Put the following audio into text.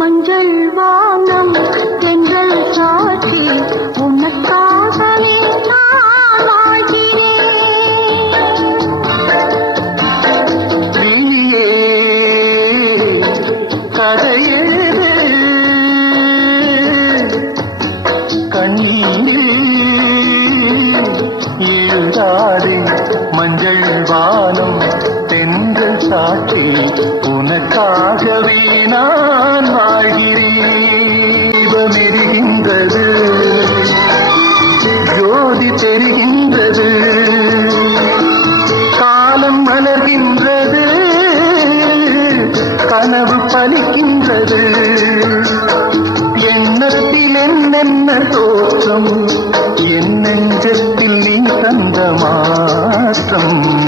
மஞ்சள் வானம் தென்றல் சாட்சி உனக்காகவே நான் வாழ்கிறேன். நீயே கதையேது கண்ணீரில் எழுதாதே மஞ்சள் வானம் தென்றல் சாட்சி உனக்காகவே நான் வாழ்கிறேன். தீபமெரிகின்றது, ஜோதி தெரிகின்றது, காலம் மலர்கின்றது, கனவு பலிக்கின்றது. எண்ணத்தில் என்னென்ன தோற்றம், என் நெஞ்சத்தில் நீ தந்த மாற்றம்.